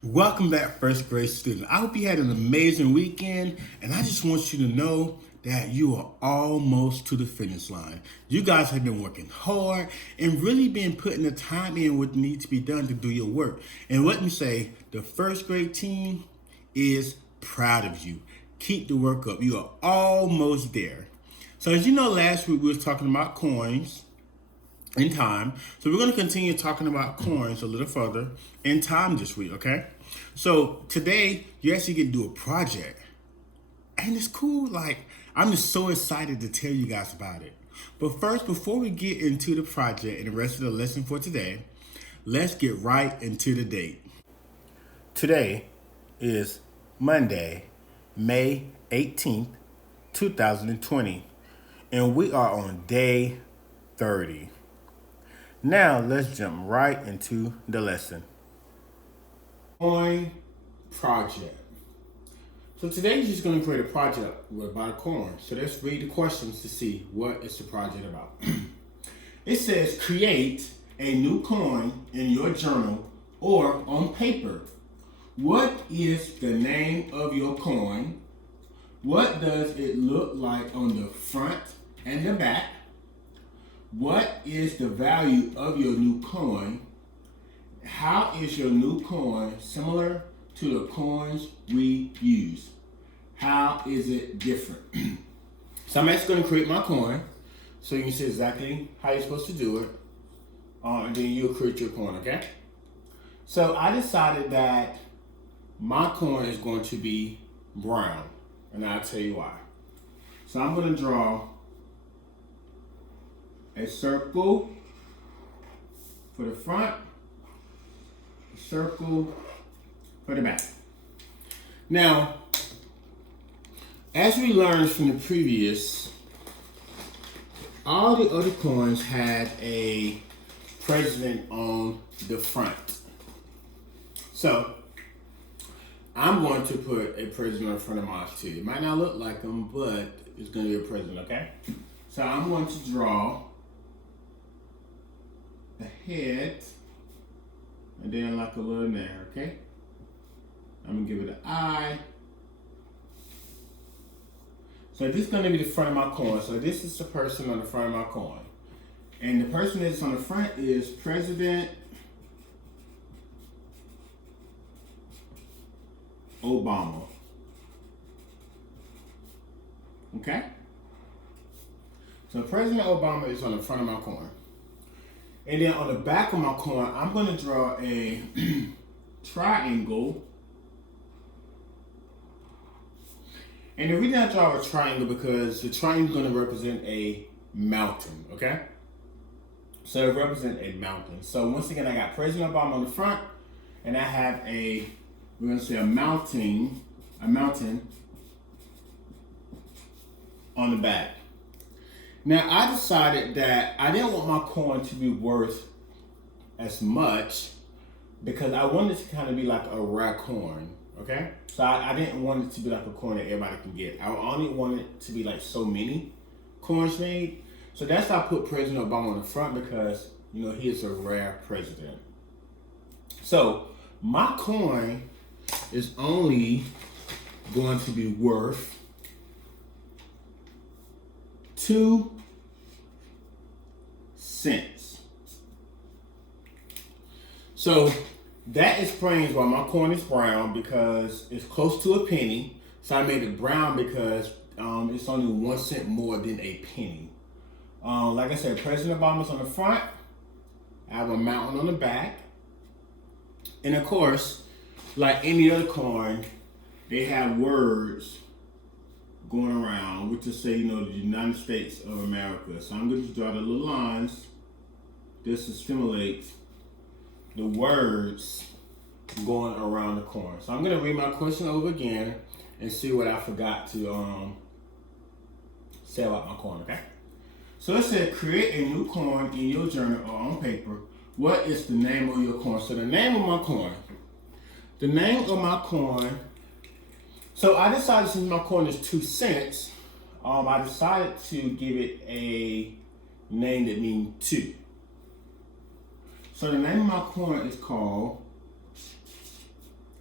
Welcome back, first grade student. I hope you had an amazing weekend, and I just want you to know that you are almost to the finish line. You guys have been working hard and really been putting the time in what needs to be done to do your work. And let me say, the first grade team is proud of you. Keep the work up. You are almost there. So as you know, last week we was talking about coins in time. So we're going to continue talking about coins a little further in time this week, okay? So today you actually get to do a project. And it's cool. I'm just so excited to tell you guys about it. But first, before we get into the project and the rest of the lesson for today, let's get right into the date. Today is Monday, May 18th, 2020. And we are on day 30. Now let's jump right into the lesson. Coin project. So today you're just going to create a project about a coin. So let's read the questions to see what is the project about. It says create a new coin in your journal or on paper. What is the name of your coin? What does it look like on the front and the back? What is the value of your new coin? How is your new coin similar to the coins we use? How is it different? So I'm actually going to create my coin so you can see exactly how you're supposed to do it. And then you'll create your coin, okay? So I decided that my coin is going to be brown, and I'll tell you why. So I'm going to draw a circle for the front, a circle for the back. Now, as we learned from the previous, all the other coins had a president on the front. So, I'm going to put a president in front of mine too. It might not look like him, but it's going to be a president, okay? So I'm going to draw the head, and then like a little nair, okay? I'm gonna give it an eye. So this is gonna be the front of my coin. So this is the person on the front of my coin. And the person that's on the front is President Obama. Okay? So President Obama is on the front of my coin. And then on the back of my coin, I'm going to draw a triangle. And the reason I draw a triangle because the triangle is going to represent a mountain, okay? So it represents a mountain. So once again, I got President Obama on the front, and I have we're going to say a mountain on the back. Now, I decided that I didn't want my coin to be worth as much because I wanted it to kind of be like a rare coin, okay? So I didn't want it to be like a coin that everybody can get. I only wanted it to be like so many coins made. So that's why I put President Obama on the front because, he is a rare president. So my coin is only going to be worth 2 cents. So that explains why my coin is brown because it's close to a penny. So I made it brown because it's only 1 cent more than a penny. Like I said, President Obama's on the front. I have a mountain on the back. And of course, like any other coin, they have words going around, which is say, the United States of America. So I'm going to draw the little lines just to stimulate the words going around the coin. So I'm going to read my question over again and see what I forgot to say about my coin, okay? So it said, create a new coin in your journal or on paper. What is the name of your coin? So the name of my coin. So I decided since my coin is 2 cents, I decided to give it a name that means 2. So the name of my coin is called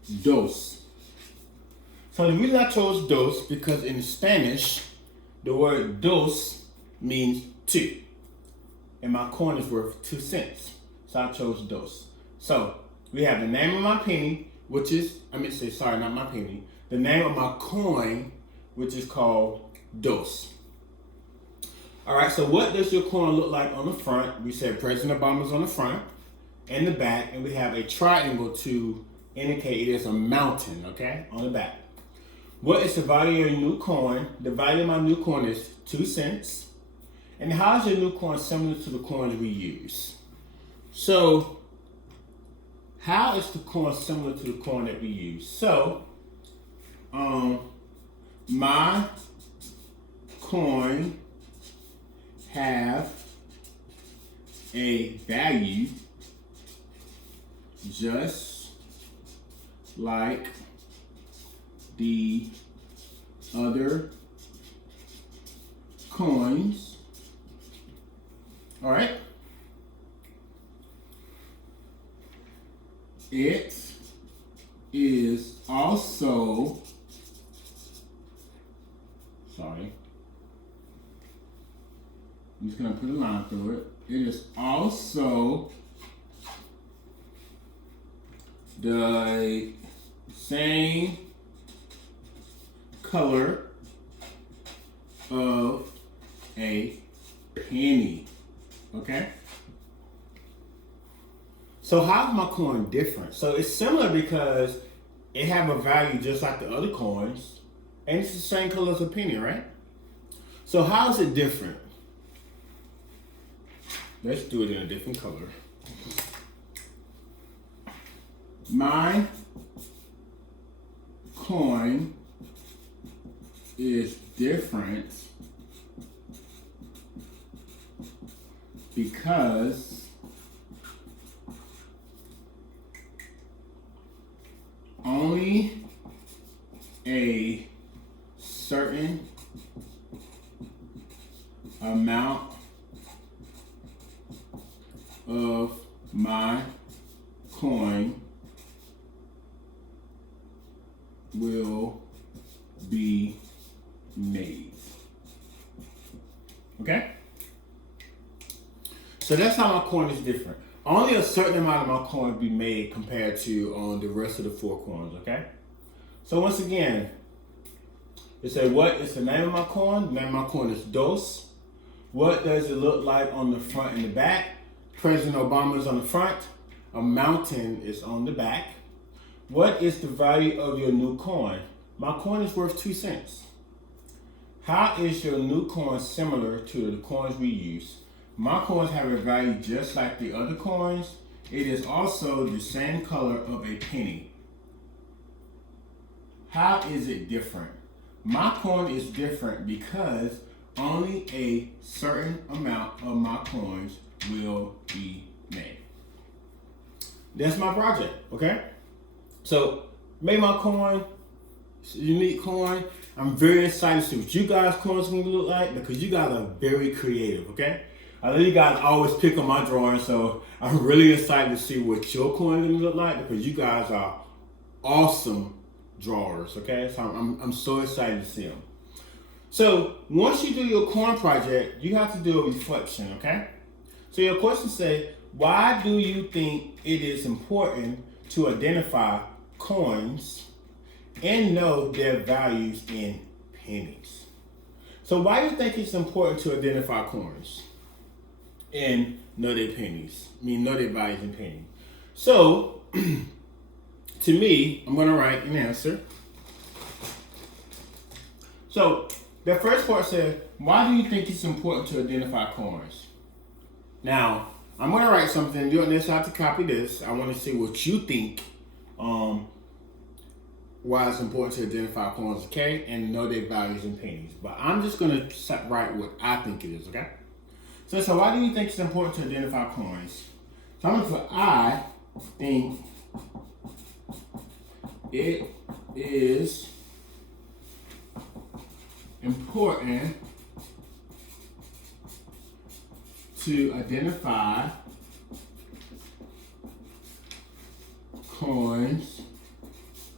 dos. So the reason I chose dos because in Spanish, the word dos means two. And my coin is worth 2 cents. So I chose dos. So we have the name of my penny, which is, not my penny. The name of my coin, which is called dos. All right, so what does your coin look like on the front? We said President Obama's on the front and the back, and we have a triangle to indicate it is a mountain, okay, on the back. What is the value of your new coin? The value of my new coin is 2 cents. And how is your new coin similar to the coins we use? So, how is the coin similar to the coin that we use? So, my coin have a value just like the other coins. All right. It is also, I'm just going to put a line through it. It is also the same color of a penny. Okay? So how's my coin different? So it's similar because it have a value just like the other coins, and it's the same color as a penny, right? So how is it different? Let's do it in a different color. My coin is different because only a certain amount of my coin will be made. Okay? So that's how my coin is different. Only a certain amount of my coin will be made compared to the rest of the 4 coins, okay? So once again, it said, what is the name of my coin? The name of my coin is dos. What does it look like on the front and the back? President Obama is on the front. A mountain is on the back. What is the value of your new coin? My coin is worth 2 cents. How is your new coin similar to the coins we use? My coins have a value just like the other coins. It is also the same color of a penny. How is it different? My coin is different because only a certain amount of my coins will be made. That's my project, okay? So, made my coin, it's a unique coin. I'm very excited to see what you guys' coins are going to look like because you guys are very creative, okay? I know you guys always pick on my drawing, so I'm really excited to see what your coin is going to look like because you guys are awesome drawers, okay? So I'm so excited to see them. So once you do your coin project, you have to do a reflection, okay? So your question says, why do you think it is important to identify coins and know their values in pennies? So why do you think it's important to identify coins and know their pennies? Know their values in pennies. So to me, I'm gonna write an answer. So the first part says, why do you think it's important to identify coins? Now, I'm going to write something. You don't necessarily have to copy this. I want to see what you think why it's important to identify coins, okay? And know their values in pennies. But I'm just going to write what I think it is, okay? So why do you think it's important to identify coins? So I'm going to put I think it is important to identify coins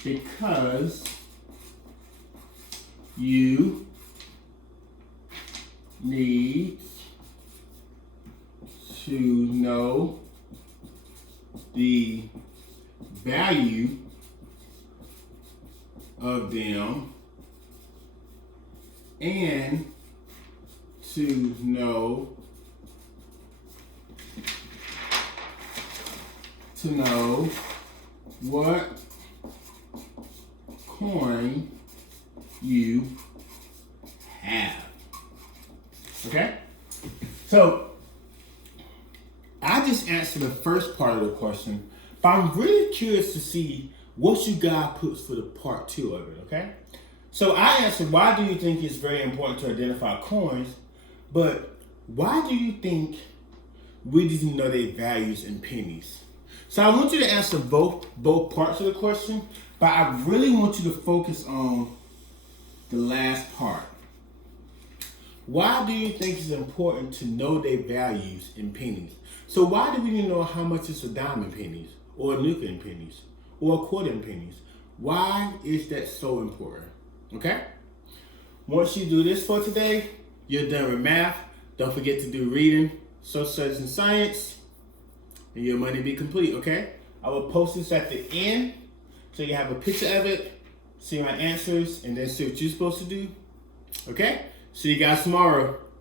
Because you need to know the value of them and to know what coin you have. Okay? So I just answered the first part of the question, but I'm really curious to see what you guys put for the part 2 of it, okay? So I answered, why do you think it's very important to identify coins, but why do you think we didn't know their values in pennies? So I want you to answer both parts of the question, but I really want you to focus on the last part. Why do you think it's important to know their values in pennies? So why do we need to know how much is a dime in pennies, or a nickel in pennies, or a quarter in pennies? Why is that so important? Okay? Once you do this for today, you're done with math. Don't forget to do reading, social studies, and science, and your money be complete, okay? I will post this at the end so you have a picture of it, see my answers, and then see what you're supposed to do. Okay? See you guys tomorrow.